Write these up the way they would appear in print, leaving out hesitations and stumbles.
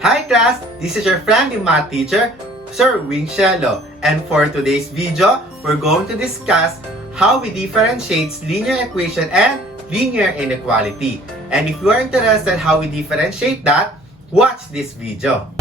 Hi class, this is your friendly math teacher, Sir Cielo. And for today's video, we're going to discuss how we differentiate linear equation and linear inequality. And if you are interested how we differentiate that, watch this video.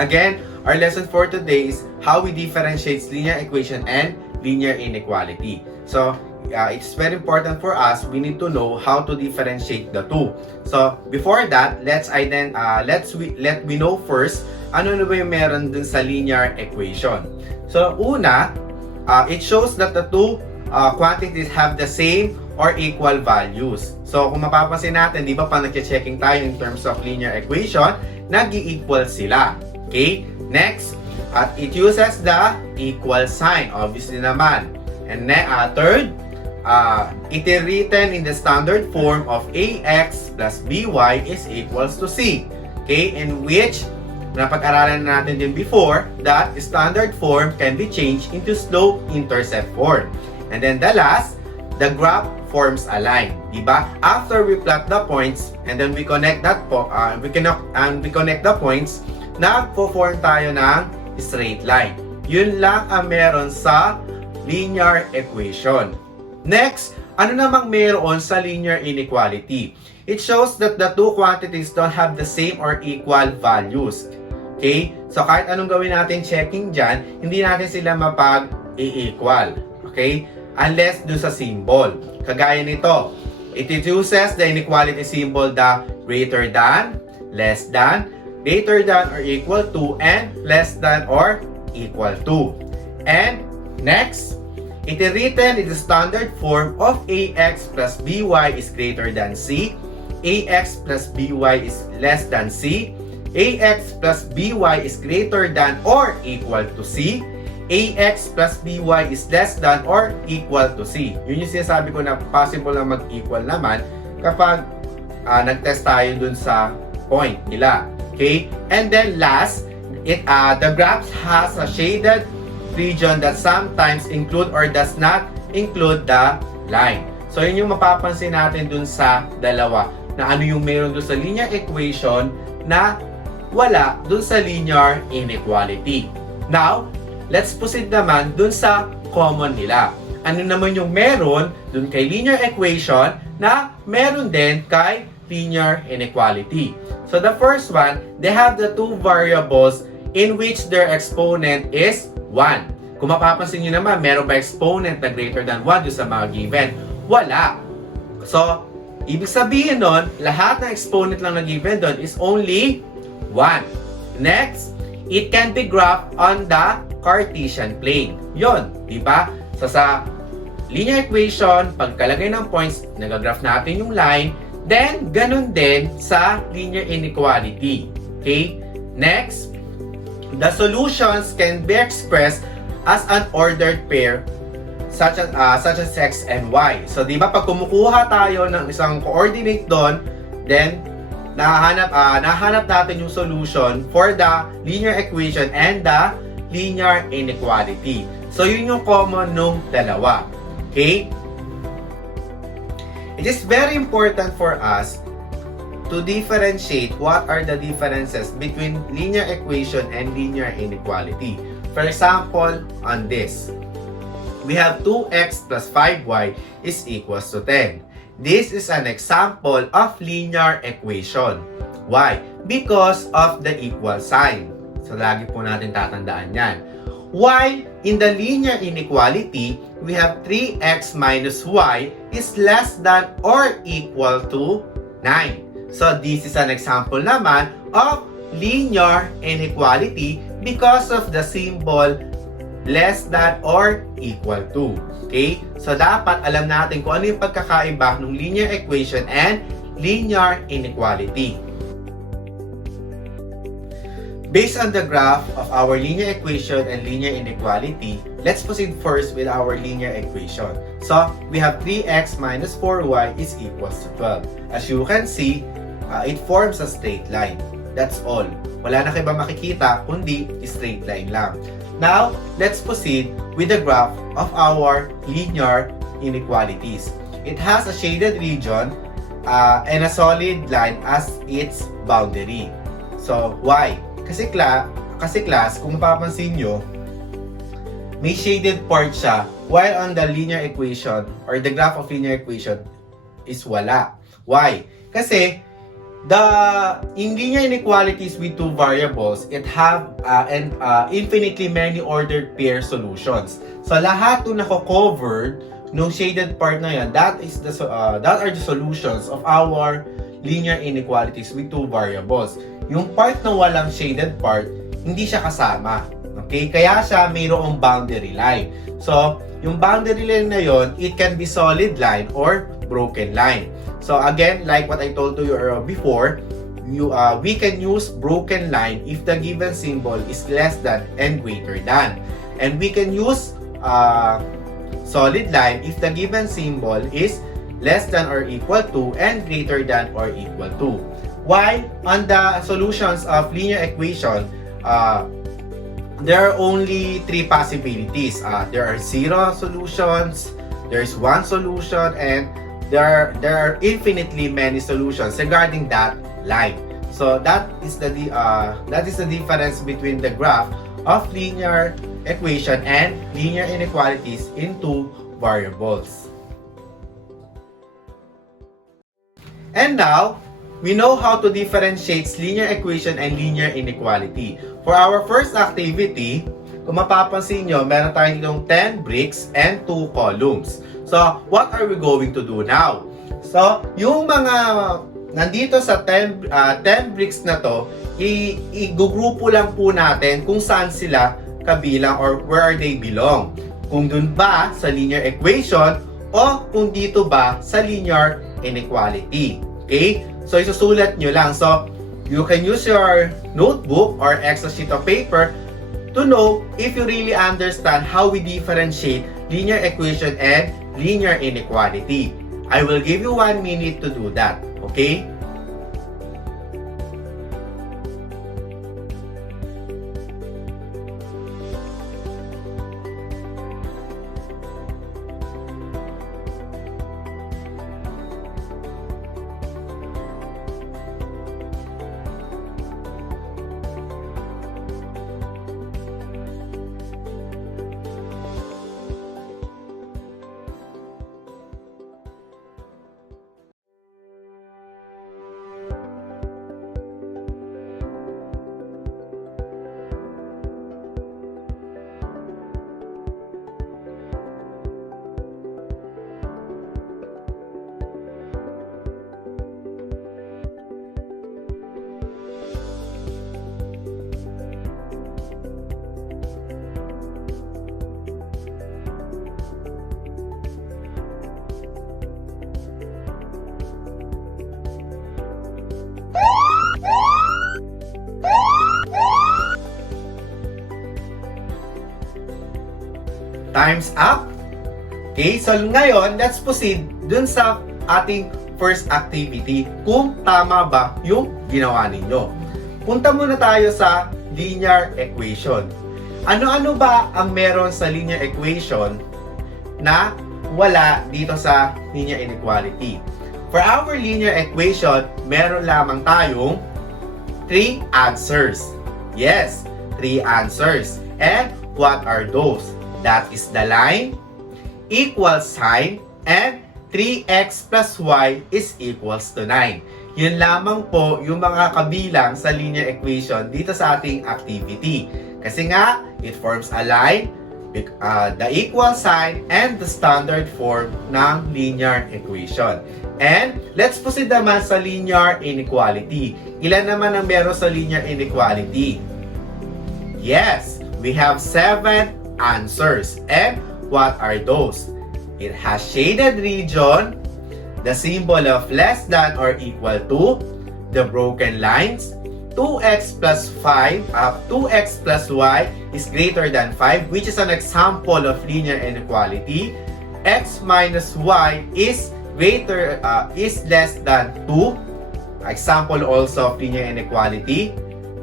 Again, our lesson for today is how we differentiate linear equation and linear inequality. So, it's very important for us. We need to know how to differentiate the two. So, before that, let me know first ano na ba yung meron dun sa linear equation. So, una, it shows that the two quantities have the same or equal values. So, kung mapapansin natin, di ba pa nag-checking tayo in terms of linear equation, nag-i-equal sila. Okay, next, it uses the equal sign, obviously naman. And third, it is written in the standard form of ax plus by is equals to c. Okay, in which, napag-aralan natin din before, that standard form can be changed into slope-intercept form. And then the last, the graph forms a line. Diba? After we plot the points, and then we connect we connect the points, nagpo-form tayo ng straight line. Yun lang ang meron sa linear equation. Next, ano namang meron sa linear inequality? It shows that the two quantities don't have the same or equal values. Okay? So, kahit anong gawin natin checking dyan, hindi natin sila mapag-i-equal. Okay? Unless dun sa symbol. Kagaya nito, it uses the inequality symbol, the greater than, less than, greater than or equal to, and less than or equal to. And next, it is written in the standard form of ax plus by is greater than c, ax plus by is less than c, ax plus by is greater than or equal to c, ax plus by is less than or equal to c. Yun yung sinasabi ko na possible na mag-equal naman kapag nag-test tayo dun sa point nila. Okay? And then last, the graph has a shaded region that sometimes include or does not include the line. So, yun yung mapapansin natin dun sa dalawa. Na ano yung meron dun sa linear equation na wala dun sa linear inequality. Now, let's proceed naman dun sa common nila. Ano naman yung meron dun kay linear equation na meron din kay linear inequality. So the first one, they have the two variables in which their exponent is 1. Kung mapapansin nyo naman, meron ba exponent na greater than 1 doon sa mga given? Wala. So, ibig sabihin nun, lahat ng exponent lang na given doon is only 1. Next, it can be graphed on the Cartesian plane. Yon, di ba? So sa linear equation, pagkalagay ng points, nagagraph natin yung line. Then, ganun din sa linear inequality. Okay? Next, the solutions can be expressed as an ordered pair such as x and y. So, di ba pag kumukuha tayo ng isang coordinate doon, then nahanap natin yung solution for the linear equation and the linear inequality. So, yun yung common nung dalawa. Okay? It is very important for us to differentiate what are the differences between linear equation and linear inequality. For example, on this, we have 2x plus 5y is equals to 10. This is an example of linear equation. Why? Because of the equal sign. So, lagi po natin tatandaan yan. While in the linear inequality, we have 3x minus y is less than or equal to 9. So, this is an example naman of linear inequality because of the symbol less than or equal to. Okay? So, dapat alam natin kung ano yung pagkakaiba ng linear equation and linear inequality. Based on the graph of our linear equation and linear inequality, let's proceed first with our linear equation. So, we have 3x minus 4y is equals to 12. As you can see, it forms a straight line. That's all. Wala na kayo ba makikita, kundi straight line lang. Now, let's proceed with the graph of our linear inequalities. It has a shaded region and a solid line as its boundary. So, why? Kasi class, kung mapapansin nyo, may shaded part siya, while on the linear equation or the graph of linear equation is wala. Why? Kasi in linear inequalities with two variables, it have infinitely many ordered pair solutions. So lahat to nako-covered nung shaded part na yan, that are the solutions of our linear inequalities with two variables. Yung part na walang shaded part, hindi siya kasama. Okay? Kaya siya mayroong boundary line. So, yung boundary line na yon, it can be solid line or broken line. So, again, like what I told you before, we can use broken line if the given symbol is less than and greater than. And we can use solid line if the given symbol is less than or equal to and greater than or equal to. While on the solutions of linear equation, there are only three possibilities. There are 0 solutions, there's 1 solution, and there are infinitely many solutions regarding that line. So that is the difference between the graph of linear equation and linear inequalities in two variables. And now, we know how to differentiate linear equation and linear inequality. For our first activity, kung mapapansin nyo, meron tayong ditong 10 bricks and 2 columns. So, what are we going to do now? So, yung mga nandito sa 10 bricks na to, igugrupo lang po natin kung saan sila kabilang or where they belong. Kung dun ba sa linear equation o kung dito ba sa linear inequality. Okay? So, isusulat nyo lang. So, you can use your notebook or extra sheet of paper to know if you really understand how we differentiate linear equation and linear inequality. I will give you 1 minute to do that. Okay? Time's up. Okay, so ngayon, let's proceed dun sa ating first activity kung tama ba yung ginawa ninyo. Punta muna tayo sa linear equation. Ano-ano ba ang meron sa linear equation na wala dito sa linear inequality? For our linear equation, meron lamang tayong 3 answers. Yes, 3 answers. And what are those? That is the line, equal sign, and 3x plus y is equals to 9. Yun lamang po yung mga kabilang sa linear equation dito sa ating activity. Kasi nga, it forms a line, the equal sign, and the standard form ng linear equation. And let's proceed naman sa linear inequality. Ilan naman ang meron sa linear inequality? Yes, we have 7 answers. And what are those? It has shaded region, the symbol of less than or equal to, the broken lines, 2x plus 2x plus y is greater than 5, which is an example of linear inequality. X minus y is less than 2, example also of linear inequality.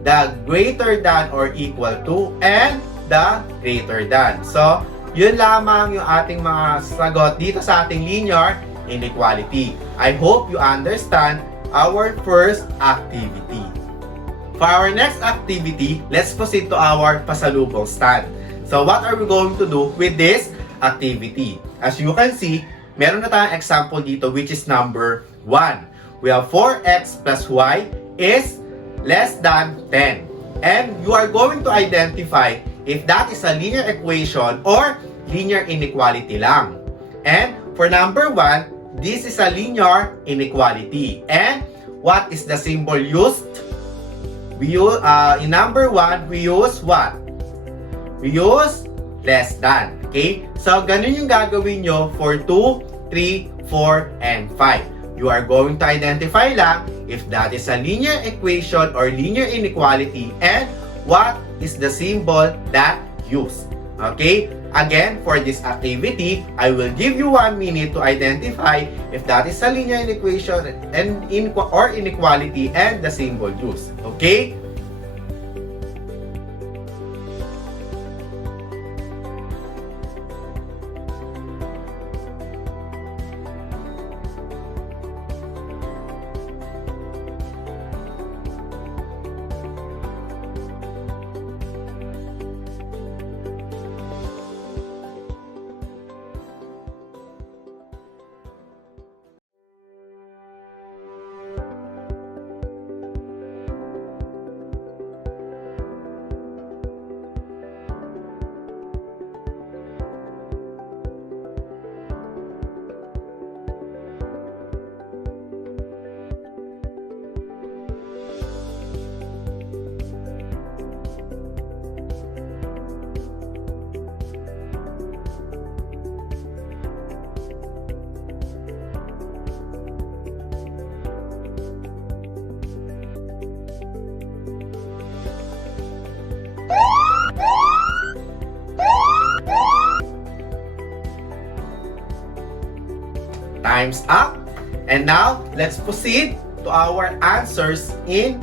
The greater than or equal to, and the greater than. So, yun lamang yung ating mga sagot dito sa ating linear inequality. I hope you understand our first activity. For our next activity, let's proceed to our pasalubong stand. So, what are we going to do with this activity? As you can see, meron na tayong example dito, which is number 1. We have 4x plus y is less than 10. And you are going to identify if that is a linear equation or linear inequality lang. And for number 1, this is a linear inequality. And what is the symbol used? We use, in number 1, we use what? We use less than. Okay? So, ganun yung gagawin nyo for 2, 3, 4, and 5. You are going to identify lang if that is a linear equation or linear inequality and what is the symbol that used. Okay? Again, for this activity, I will give you 1 minute to identify if that is a linear equation and or inequality and the symbol used. Okay? Time's up. And now, let's proceed to our answers in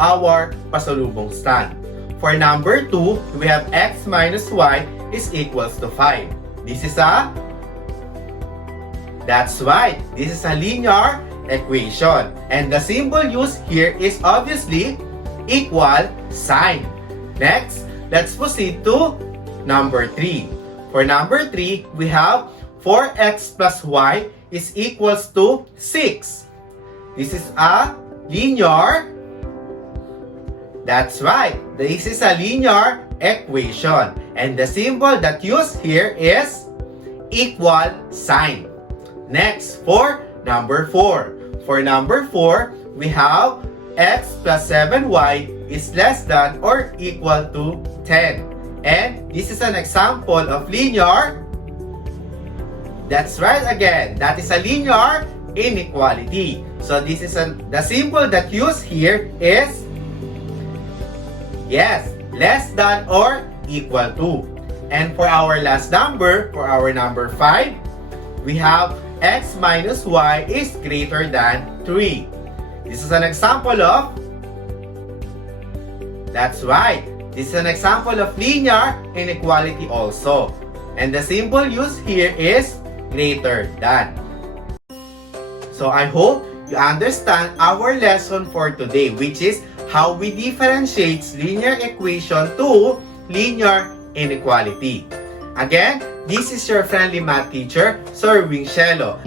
our pasalubong stand. For number 2, we have x minus y is equals to 5. That's right. This is a linear equation. And the symbol used here is obviously equal sign. Next, let's proceed to number 3. For number 3, we have 4x plus y is equals to 6. This is a linear. That's right. This is a linear equation. And the symbol that used here is equal sign. Next, for number 4. For number 4, we have x plus 7y is less than or equal to 10. And this is an example of linear. That's right again. That is a linear inequality. So this is the symbol that used here is yes, less than or equal to. And for our last number, for our number 5, we have x minus y is greater than 3. This is an example of, that's right, this is an example of linear inequality also. And the symbol used here is greater than. So I hope you understand our lesson for today, which is how we differentiate linear equation to linear inequality. Again, this is your friendly math teacher, Sir Cielo.